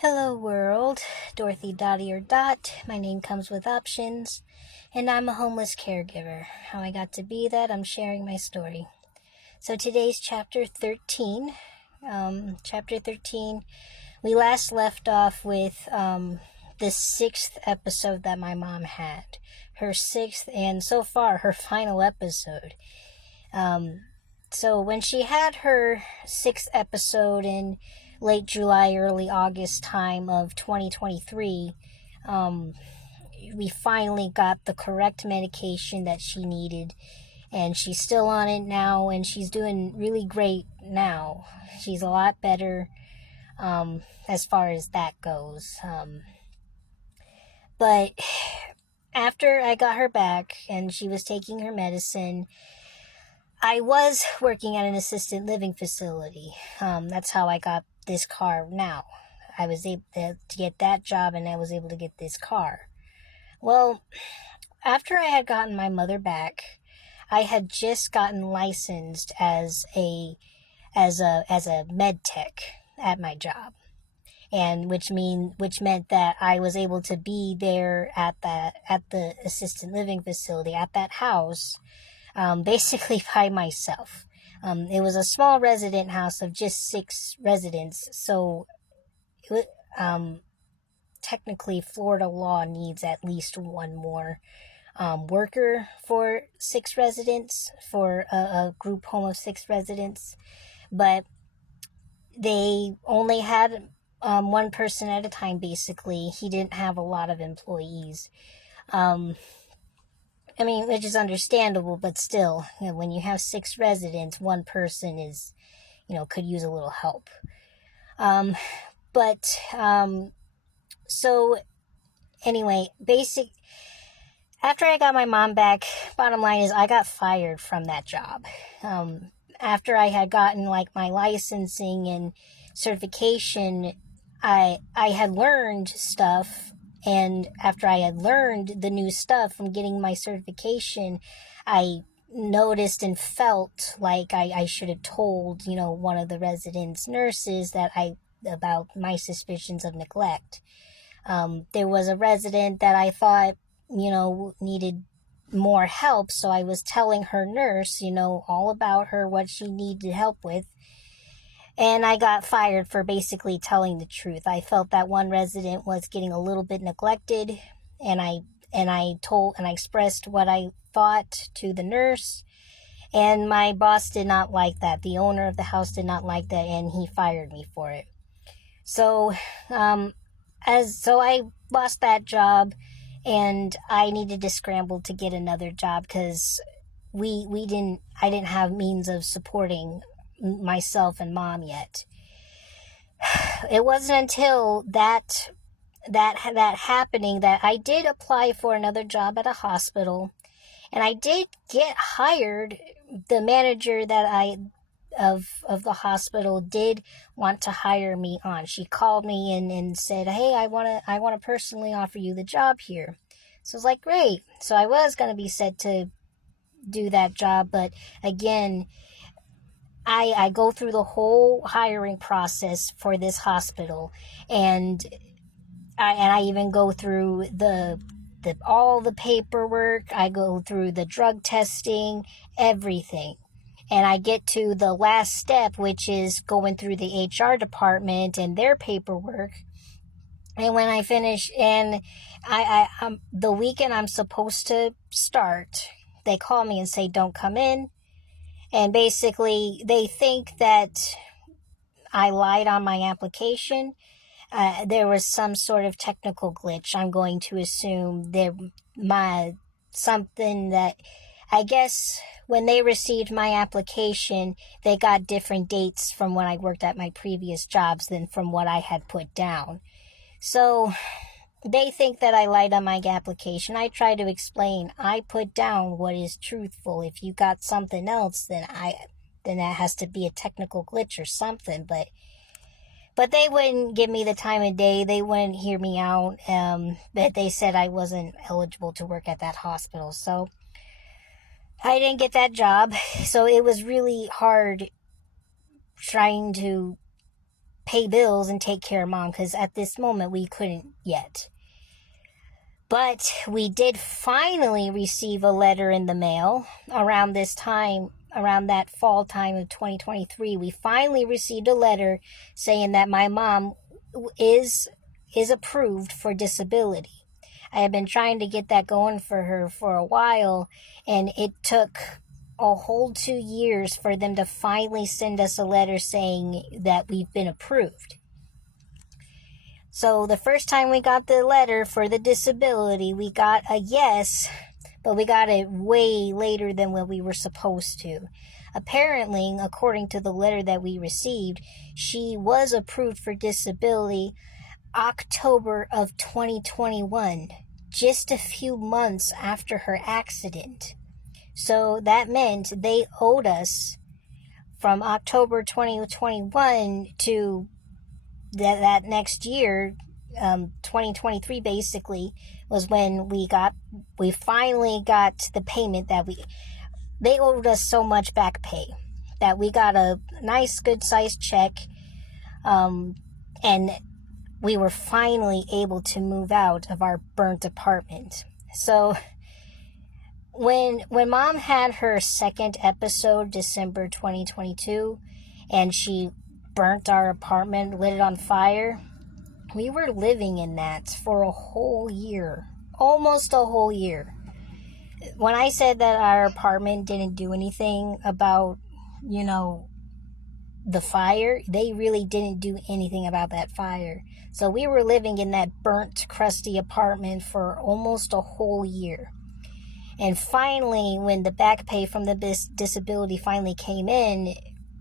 Hello world, Dorothy Dottie or Dot. My name comes with options, and I'm a homeless caregiver. How I got to be that, I'm sharing my story. So today's chapter 13. Chapter 13, we last left off with the sixth episode that my mom had. Her sixth and so far her final episode. So when she had her sixth episode in late July, early August time of 2023, we finally got the correct medication that she needed, and she's still on it now, and she's doing really great now. She's a lot better as far as that goes. But after I got her back and she was taking her medicine, I was working at an assisted living facility. That's how I got this car now. I was able to get that job, and I was able to get this car. Well, after I had gotten my mother back, I had just gotten licensed as a med tech at my job, and which meant that I was able to be there at the assisted living facility at that house. Basically by myself. It was a small resident house of just 6 residents, so technically Florida law needs at least one more worker for 6 residents, for a group home of 6 residents, but they only had one person at a time, basically. He didn't have a lot of employees. Which is understandable, but still, when you have 6 residents, one person is, could use a little help. So anyway, after I got my mom back, bottom line is I got fired from that job. After I had gotten my licensing and certification, I had learned stuff. And after I had learned the new stuff from getting my certification, I noticed and felt like I should have told, one of the residents' nurses about my suspicions of neglect. There was a resident that I thought, needed more help. So I was telling her nurse, all about her, what she needed help with. And I got fired for basically telling the truth. I felt that one resident was getting a little bit neglected, and I expressed what I thought to the nurse, and my boss did not like that. The owner of the house did not like that, and he fired me for it. So I lost that job, and I needed to scramble to get another job because I didn't have means of supporting myself and mom yet. It wasn't until that happening that I did apply for another job at a hospital, and I did get hired. The manager of the hospital did want to hire me on. She called me and said, "Hey, I want to personally offer you the job here." So I was like, "Great." So I was going to be set to do that job, but again, I go through the whole hiring process for this hospital, and I even go through all the paperwork. I go through the drug testing, everything. And I get to the last step, which is going through the HR department and their paperwork. And when I finish, and I'm the weekend I'm supposed to start, they call me and say, "Don't come in." And basically, they think that I lied on my application. There was some sort of technical glitch. I'm going to assume something that, I guess, when they received my application, they got different dates from when I worked at my previous jobs than from what I had put down. So they think that I lied on my application. I try to explain, I put down what is truthful. If you got something else, then that has to be a technical glitch or something. But they wouldn't give me the time of day. They wouldn't hear me out. But they said I wasn't eligible to work at that hospital. So I didn't get that job. So it was really hard trying to pay bills and take care of mom, because at this moment we couldn't yet. But we did finally receive a letter in the mail around this time, around that fall time of 2023. We finally received a letter saying that my mom is approved for disability. I have been trying to get that going for her for a while, and it took a whole 2 years for them to finally send us a letter saying that we've been approved. So the first time we got the letter for the disability, we got a yes, but we got it way later than what we were supposed to. Apparently, according to the letter that we received, she was approved for disability October of 2021, just a few months after her accident. So that meant they owed us from October 2021 to that next year, 2023 basically, was when we finally got the payment that they owed us so much back pay that we got a nice good sized check, and we were finally able to move out of our burnt apartment. So when mom had her second episode, December 2022, and she burnt our apartment, lit it on fire, we were living in that for a whole year, almost a whole year. When I said that our apartment didn't do anything about, the fire, they really didn't do anything about that fire. So we were living in that burnt, crusty apartment for almost a whole year. And finally, when the back pay from the disability finally came in,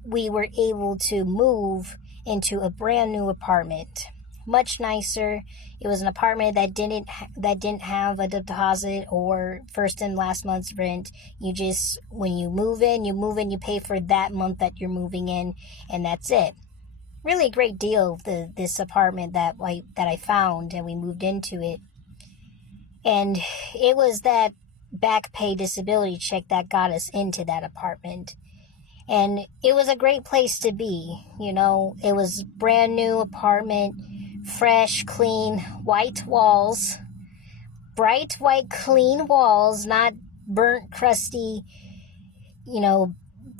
we were able to move into a brand new apartment, much nicer. It was an apartment that didn't have a deposit or first and last month's rent. When you move in, you pay for that month that you're moving in, and that's it. Really great deal, this apartment that I found, and we moved into it. And it was that back pay disability check that got us into that apartment. And it was a great place to be. It was brand new apartment, fresh, clean, white walls, bright white, clean walls, not burnt, crusty,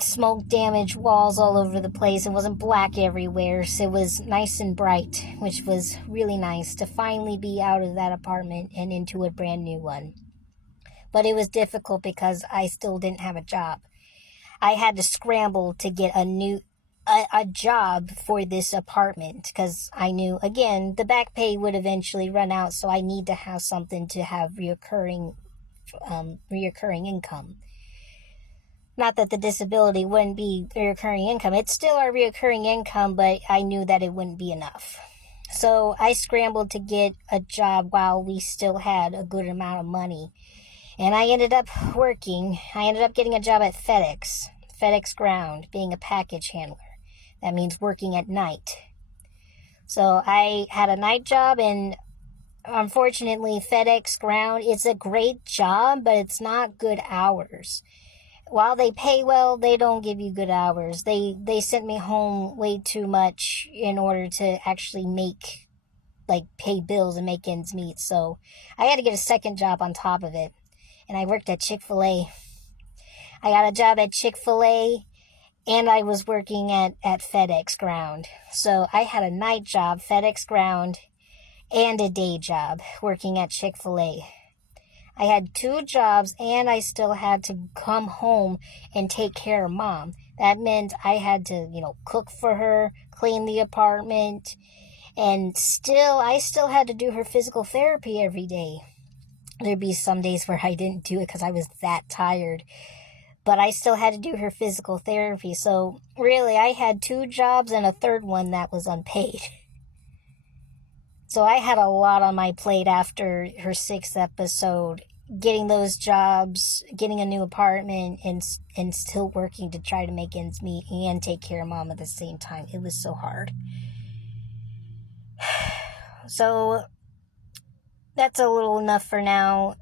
smoke damaged walls all over the place. It wasn't black everywhere. So it was nice and bright, which was really nice to finally be out of that apartment and into a brand new one. But it was difficult because I still didn't have a job. I had to scramble to get a job for this apartment because I knew, again, the back pay would eventually run out, so I need to have something to have reoccurring income. Not that the disability wouldn't be reoccurring income. It's still our reoccurring income, but I knew that it wouldn't be enough. So I scrambled to get a job while we still had a good amount of money. And I ended up getting a job at FedEx Ground, being a package handler. That means working at night. So I had a night job, and unfortunately, FedEx Ground, it's a great job, but it's not good hours. While they pay well, they don't give you good hours. They sent me home way too much in order to actually pay bills and make ends meet. So I had to get a second job on top of it. And I worked at Chick-fil-A. I got a job at Chick-fil-A, and I was working at FedEx Ground. So I had a night job, FedEx Ground, and a day job working at Chick-fil-A. I had 2 jobs, and I still had to come home and take care of mom. That meant I had to, cook for her, clean the apartment, and I still had to do her physical therapy every day. There'd be some days where I didn't do it because I was that tired. But I still had to do her physical therapy. So really, I had 2 jobs and a third one that was unpaid. So I had a lot on my plate after her 6th episode. Getting those jobs, getting a new apartment, and still working to try to make ends meet and take care of mom at the same time. It was so hard. So that's a little enough for now.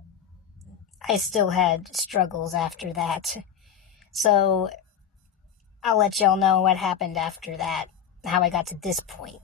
I still had struggles after that. So I'll let y'all know what happened after that. how I got to this point.